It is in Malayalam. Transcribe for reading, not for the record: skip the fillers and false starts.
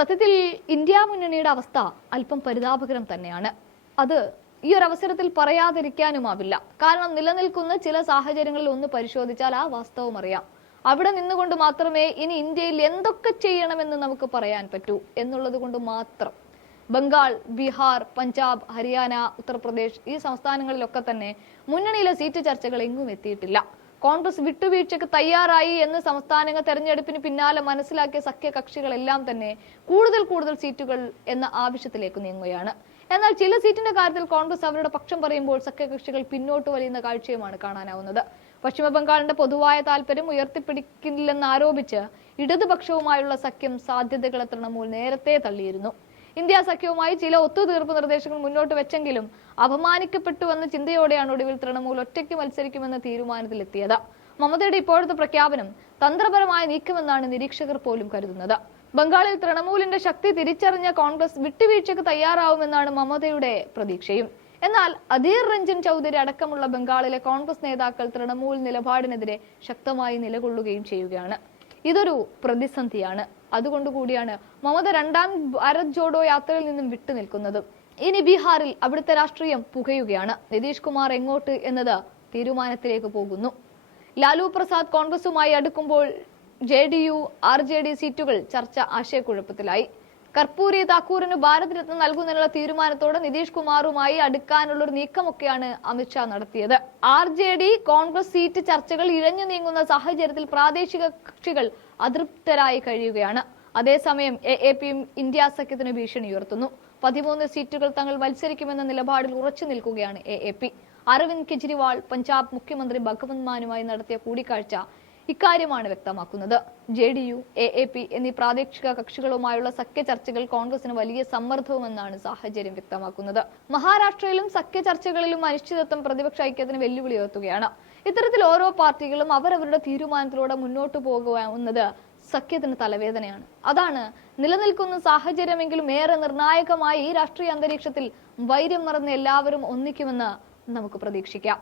സത്യത്തിൽ ഇന്ത്യ മുന്നണിയുടെ അവസ്ഥ അല്പം പരിതാപകരം തന്നെയാണ്. അത് ഈ ഒരു അവസരത്തിൽ പറയാതിരിക്കാനുമാവില്ല. കാരണം നിലനിൽക്കുന്ന ചില സാഹചര്യങ്ങളിൽ ഒന്ന് പരിശോധിച്ചാൽ ആ വാസ്തവം അറിയാം. അവിടെ നിന്നുകൊണ്ട് മാത്രമേ ഇനി ഇന്ത്യയിൽ എന്തൊക്കെ ചെയ്യണമെന്ന് നമുക്ക് പറയാൻ പറ്റൂ എന്നുള്ളത് കൊണ്ട് മാത്രം. ബംഗാൾ, ബീഹാർ, പഞ്ചാബ്, ഹരിയാന, ഉത്തർപ്രദേശ് ഈ സംസ്ഥാനങ്ങളിലൊക്കെ തന്നെ മുന്നണിയിലെ സീറ്റ് ചർച്ചകൾ എങ്ങും എത്തിയിട്ടില്ല. കോൺഗ്രസ് വിട്ടുവീഴ്ചയ്ക്ക് തയ്യാറായി എന്ന് സംസ്ഥാന തെരഞ്ഞെടുപ്പിന് പിന്നാലെ മനസ്സിലാക്കിയ സഖ്യകക്ഷികളെല്ലാം തന്നെ കൂടുതൽ സീറ്റുകൾ എന്ന ആവശ്യത്തിലേക്ക് നീങ്ങുകയാണ്. എന്നാൽ ചില സീറ്റിന്റെ കാര്യത്തിൽ കോൺഗ്രസ് അവരുടെ പക്ഷം പറയുമ്പോൾ സഖ്യകക്ഷികൾ പിന്നോട്ട് വലിയുന്ന കാഴ്ചയുമാണ് കാണാനാവുന്നത്. പശ്ചിമ ബംഗാളിന്റെ പൊതുവായ താല്പര്യം ഉയർത്തിപ്പിടിക്കില്ലെന്ന് ആരോപിച്ച് ഇടതുപക്ഷവുമായുള്ള സഖ്യം സാധ്യതകളെ തൃണമൂൽ നേരത്തെ തള്ളിയിരുന്നു. ഇന്ത്യ സഖ്യവുമായി ചില ഒത്തുതീർപ്പ് നിർദ്ദേശങ്ങൾ മുന്നോട്ട് വെച്ചെങ്കിലും അപമാനിക്കപ്പെട്ടുവെന്ന ചിന്തയോടെയാണ് ഒടുവിൽ തൃണമൂൽ ഒറ്റയ്ക്ക് മത്സരിക്കുമെന്ന തീരുമാനത്തിലെത്തിയത്. മമതയുടെ ഇപ്പോഴത്തെ പ്രഖ്യാപനം തന്ത്രപരമായ നീക്കമെന്നാണ് നിരീക്ഷകർ പോലും കരുതുന്നത്. ബംഗാളിൽ തൃണമൂലിന്റെ ശക്തി തിരിച്ചറിഞ്ഞ കോൺഗ്രസ് വിട്ടുവീഴ്ചയ്ക്ക് തയ്യാറാവുമെന്നാണ് മമതയുടെ പ്രതീക്ഷയും. എന്നാൽ അധീർ രഞ്ജൻ ചൗധരി അടക്കമുള്ള ബംഗാളിലെ കോൺഗ്രസ് നേതാക്കൾ തൃണമൂൽ നിലപാടിനെതിരെ ശക്തമായി നിലകൊള്ളുകയും ചെയ്യുകയാണ്. ഇതൊരു പ്രതിസന്ധിയാണ്. അതുകൊണ്ടുകൂടിയാണ് മമത രണ്ടാം ഭാരത് ജോഡോ യാത്രയിൽ നിന്നും വിട്ടുനിൽക്കുന്നത്. ഇനി ബീഹാറിൽ അവിടുത്തെ രാഷ്ട്രീയം പുകയുകയാണ്. നിതീഷ് കുമാർ എങ്ങോട്ട് എന്നത് തീരുമാനത്തിലേക്ക് പോകുന്നു. ലാലു പ്രസാദ് കോൺഗ്രസുമായി അടുക്കുമ്പോൾ JDU, RJD സീറ്റുകൾ ചർച്ച ആശയക്കുഴപ്പത്തിലായി. കർപ്പൂരി താക്കൂറിന് ഭാരത് രത്ന നൽകുന്നതിനുള്ള തീരുമാനത്തോടെ നിതീഷ് കുമാറുമായി അടുക്കാനുള്ള ഒരു നീക്കമൊക്കെയാണ് അമിത്ഷാ നടത്തിയത്. RJD കോൺഗ്രസ് സീറ്റ് ചർച്ചകൾ ഇഴഞ്ഞു നീങ്ങുന്ന സാഹചര്യത്തിൽ പ്രാദേശിക കക്ഷികൾ അതൃപ്തരായി കഴിയുകയാണ്. അതേസമയം AAPയും ഇന്ത്യ സഖ്യത്തിന് ഭീഷണി ഉയർത്തുന്നു. 13 സീറ്റുകൾ തങ്ങൾ മത്സരിക്കുമെന്ന നിലപാടിൽ ഉറച്ചു നിൽക്കുകയാണ് AAP. അരവിന്ദ് കെജ്രിവാൾ പഞ്ചാബ് മുഖ്യമന്ത്രി ഭഗവന്ത് മാനുമായി നടത്തിയ കൂടിക്കാഴ്ച ഇക്കാര്യമാണ് വ്യക്തമാക്കുന്നത്. JDU, AAP എന്നീ പ്രാദേശിക കക്ഷികളുമായുള്ള സഖ്യ ചർച്ചകൾ കോൺഗ്രസിന് വലിയ സമ്മർദ്ദവുമെന്നാണ് സാഹചര്യം വ്യക്തമാക്കുന്നത്. മഹാരാഷ്ട്രയിലും സഖ്യ ചർച്ചകളിലും അനിശ്ചിതത്വം പ്രതിപക്ഷ ഐക്യത്തിന് വെല്ലുവിളി ഉയർത്തുകയാണ്. ഇത്തരത്തിൽ ഓരോ പാർട്ടികളും അവരവരുടെ തീരുമാനത്തിലൂടെ മുന്നോട്ടു പോകുന്നത് സഖ്യത്തിന് തലവേദനയാണ്. അതാണ് നിലനിൽക്കുന്ന സാഹചര്യമെങ്കിലും ഏറെ നിർണായകമായി ഈ രാഷ്ട്രീയ അന്തരീക്ഷത്തിൽ വൈര്യം മറന്ന് എല്ലാവരും ഒന്നിക്കുമെന്ന് നമുക്ക് പ്രതീക്ഷിക്കാം.